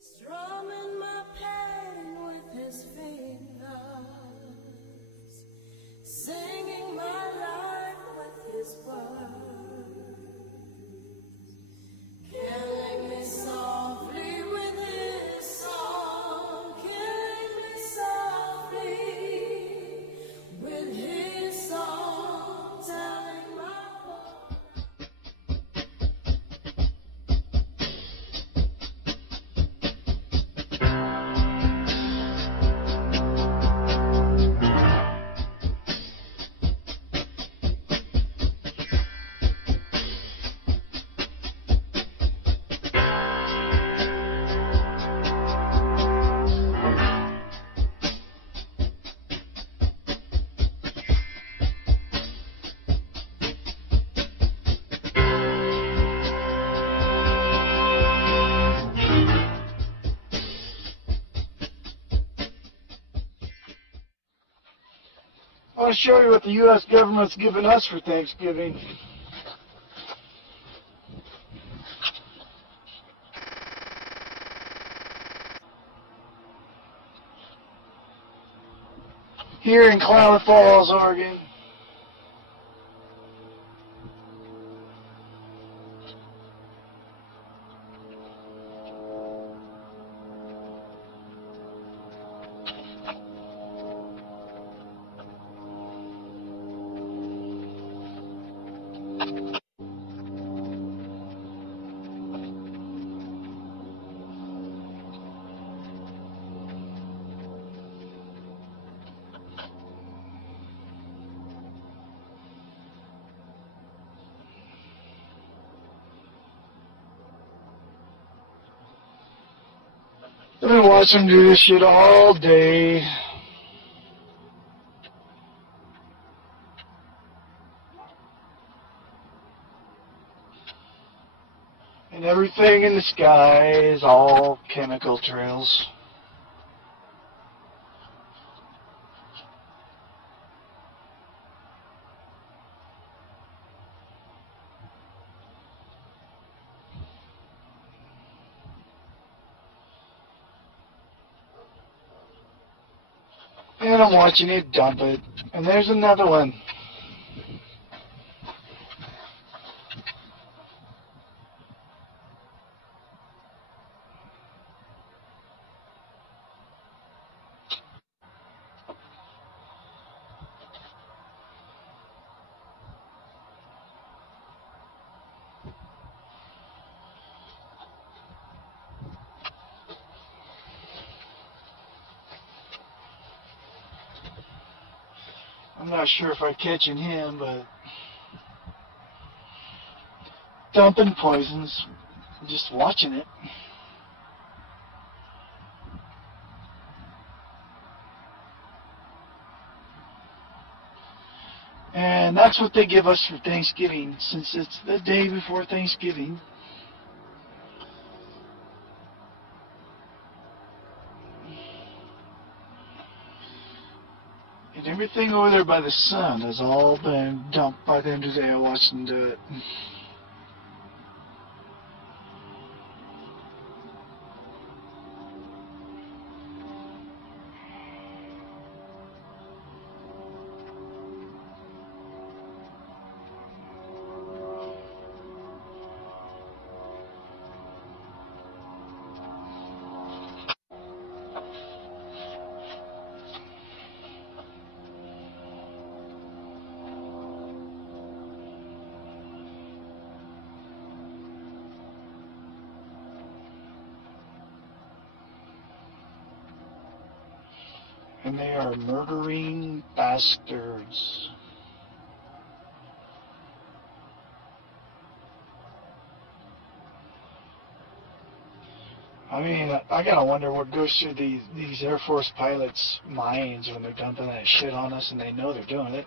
Strumming my pain with his fingers, singing my life with his words, killing me softly with his song, killing me softly with his song, telling my I want to show you what the U.S. government's given us for Thanksgiving. Here in Klamath Falls, Oregon. I've been watching them do this shit all day. And everything in the sky is all chemical trails. And I'm watching it dump it. And there's another one. I'm not sure if I'm catching him, but dumping poisons. Just watching it. And that's what they give us for Thanksgiving, since it's the day before Thanksgiving. And everything over there by the sun has all been dumped by them today. I watched them do it. And they are murdering bastards. I mean, I gotta wonder what goes through these Air Force pilots' minds when they're dumping that shit on us and they know they're doing it.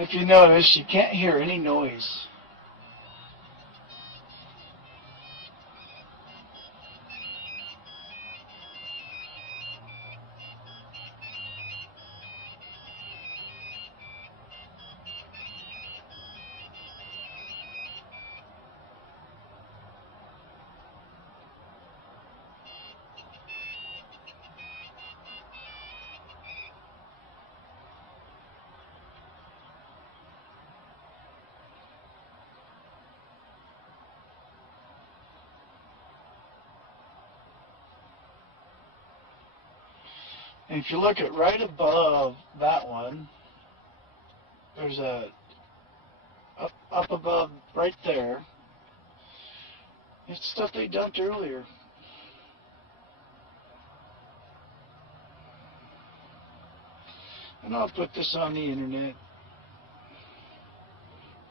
If you notice, you can't hear any noise. And if you look at right above that one, there's a, up above right there, it's stuff they dumped earlier. And I'll put this on the internet,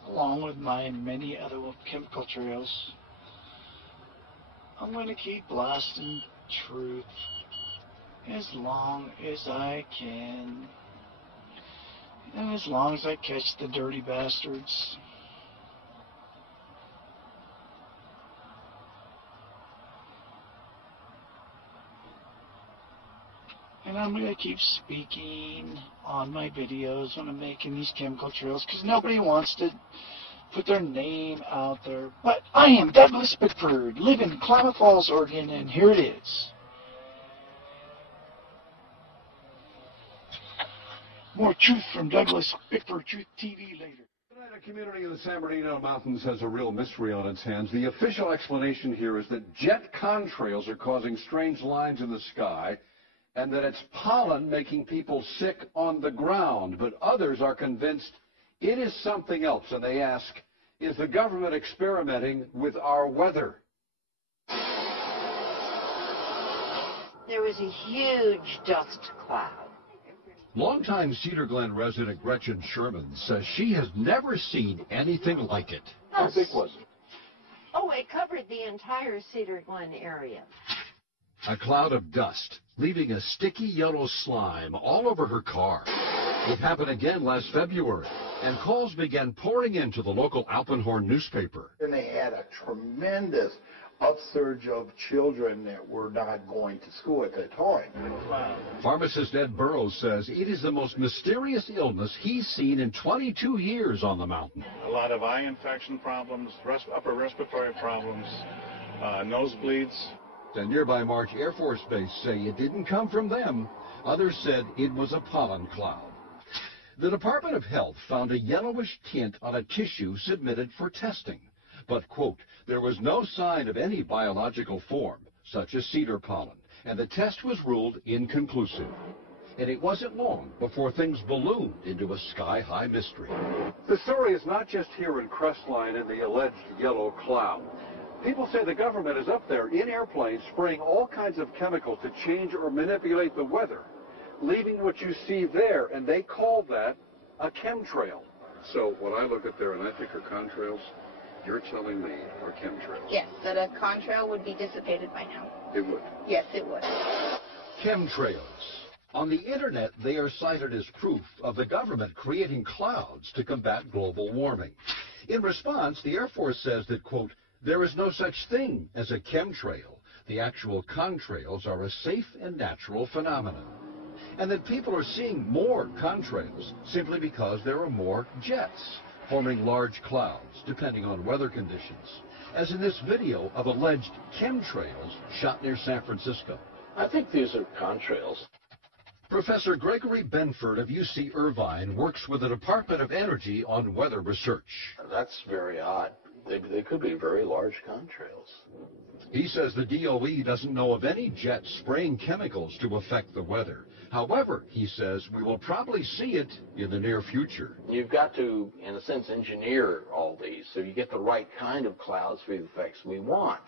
along with my many other chemical trails. I'm going to keep blasting truth as long as I can, and as long as I catch the dirty bastards. And I'm going to keep speaking on my videos when I'm making these chemical trails, because nobody wants to put their name out there. But I am Douglas Bickford, live in Klamath Falls, Oregon, and here it is. More truth from Douglas Bickford Truth TV later. Tonight, a community in the San Bernardino Mountains has a real mystery on its hands. The official explanation here is that jet contrails are causing strange lines in the sky, and that it's pollen making people sick on the ground. But others are convinced it is something else, and they ask, is the government experimenting with our weather? There was a huge dust cloud. Longtime Cedar Glen resident Gretchen Sherman says she has never seen anything like it. How big was it? Oh, it covered the entire Cedar Glen area. A cloud of dust, leaving a sticky yellow slime all over her car. It happened again last February, and calls began pouring into the local Alpenhorn newspaper. And they had a tremendous upsurge of children that were not going to school at that time. Pharmacist Ed Burrows says it is the most mysterious illness he's seen in 22 years on the mountain. A lot of eye infection problems, upper respiratory problems, nosebleeds. The nearby March Air Force Base say it didn't come from them. Others said it was a pollen cloud. The Department of Health found a yellowish tint on a tissue submitted for testing. But, quote, there was no sign of any biological form, such as cedar pollen, and the test was ruled inconclusive. And it wasn't long before things ballooned into a sky-high mystery. The story is not just here in Crestline in the alleged yellow cloud. People say the government is up there in airplanes spraying all kinds of chemicals to change or manipulate the weather, leaving what you see there, and they call that a chemtrail. So when I look at there and I think are contrails, you're telling me are chemtrails? Yes, that a contrail would be dissipated by now. It would? Yes, it would. Chemtrails. On the internet, they are cited as proof of the government creating clouds to combat global warming. In response, the Air Force says that, quote, there is no such thing as a chemtrail. The actual contrails are a safe and natural phenomenon. And that people are seeing more contrails simply because there are more jets forming large clouds, depending on weather conditions, as in this video of alleged chemtrails shot near San Francisco. I think these are contrails. Professor Gregory Benford of UC Irvine works with the Department of Energy on weather research. That's very odd. They could be very large contrails. He says the DOE doesn't know of any jets spraying chemicals to affect the weather. However, he says we will probably see it in the near future. You've got to, in a sense, engineer all these so you get the right kind of clouds for the effects we want.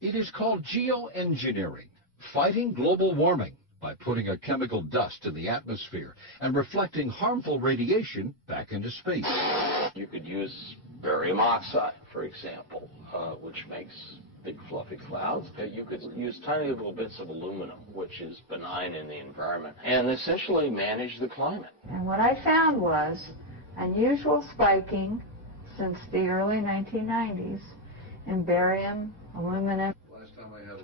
It is called geoengineering, fighting global warming by putting a chemical dust in the atmosphere and reflecting harmful radiation back into space. You could use barium oxide, for example, which makes big fluffy clouds. You could use tiny little bits of aluminum, which is benign in the environment, and essentially manage the climate. And what I found was unusual spiking since the early 1990s in barium, aluminum.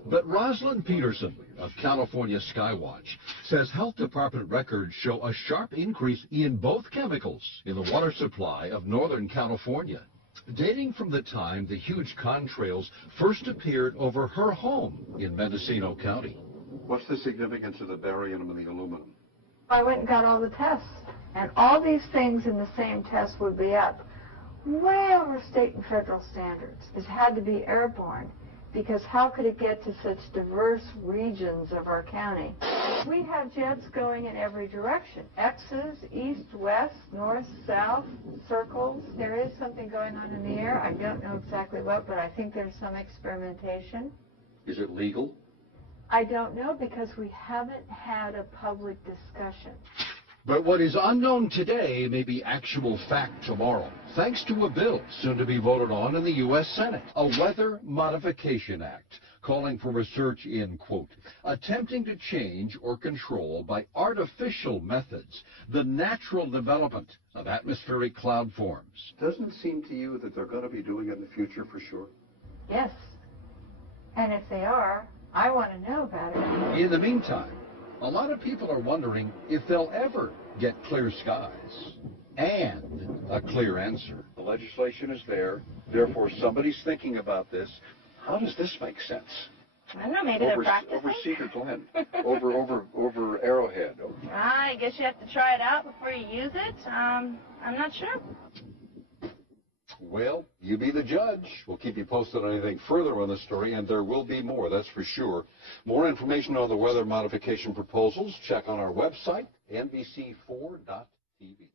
But Rosalind Peterson of California Skywatch says health department records show a sharp increase in both chemicals in the water supply of Northern California, dating from the time the huge contrails first appeared over her home in Mendocino County. What's the significance of the barium and the aluminum? I went and got all the tests, and all these things in the same test would be up way over state and federal standards. It had to be airborne, because how could it get to such diverse regions of our county? We have jets going in every direction. X's, east, west, north, south, circles. There is something going on in the air. I don't know exactly what, but I think there's some experimentation. Is it legal? I don't know, because we haven't had a public discussion. But what is unknown today may be actual fact tomorrow, thanks to a bill soon to be voted on in the U.S. Senate, a Weather Modification Act, calling for research in, quote, attempting to change or control by artificial methods the natural development of atmospheric cloud forms. Doesn't it seem to you that they're going to be doing it in the future for sure? Yes. And if they are, I want to know about it. In the meantime, a lot of people are wondering if they'll ever get clear skies and a clear answer. The legislation is there, therefore somebody's thinking about this. How does this make sense? I don't know, maybe they're practicing. Over Cedar Glen, over Arrowhead. I guess you have to try it out before you use it. I'm not sure. Well, you be the judge. We'll keep you posted on anything further on the story, and there will be more, that's for sure. More information on the weather modification proposals, check on our website, nbc4.tv.